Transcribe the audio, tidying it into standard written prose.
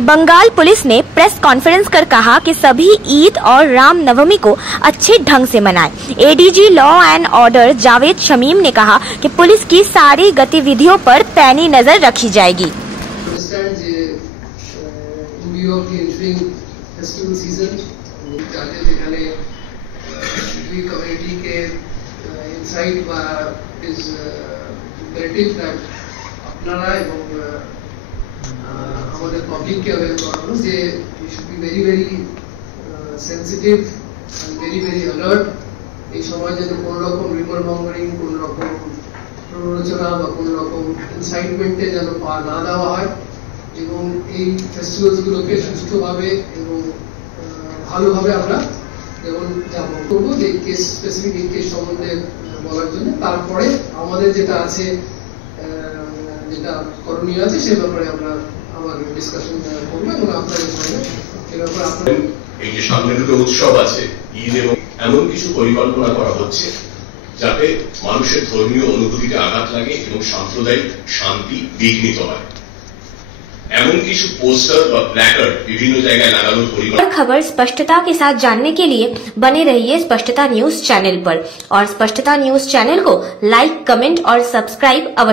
Bengal police ने press conference कर कहा कि सभी ईद और रामनवमी को अच्छे ढंग से मनाएं। ADG law and order Javed Shamim ने कहा कि पुलिस की सारी गतिविधियों पर पैनी नजर रखी जाएगी। আমাদের পাবলিককে অ্যাওয়্যার করানো যে we should be very very sensitive and very very alert. এই সময় যেন কোনো রকম রিমার মঙ্গারিং, কোনো রকম প্ররোচনা বা কোনো রকম ইনসাইটমেন্টে যেন পা না দেওয়া হয় এবং এই ফেস্টিভ্যালসগুলোকে সুষ্ঠুভাবে এবং ভালোভাবে আমরা যেমন যাপন করবো। যে কেস স্পেসিফিক এই কেস সম্বন্ধে বলার জন্য তারপরে আমাদের যেটা আছে, যেটা করণীয় আছে সেই ব্যাপারে আমরা আবার ডিসকাশন করবো এবং আপনাদের সঙ্গে এই ব্যাপারে আপনাদের এই যে সামনে দুটো উৎসব আছে, ঈদ এবং এমন কিছু পরিকল্পনা করা হচ্ছে যাতে মানুষের ধর্মীয় অনুভূতিতে আঘাত লাগে এবং সাম্প্রদায়িক শান্তি বিঘ্নিত হয়। एमन किछु पोस्टर व प्लैकार्ड विभिन्न जगह लगाনোর পরিকল্পনা। खबर स्पष्टता के साथ जानने के लिए बने रहिए स्पष्टता न्यूज चैनल पर और स्पष्टता न्यूज चैनल को लाइक, कमेंट और सब्सक्राइब अवश्य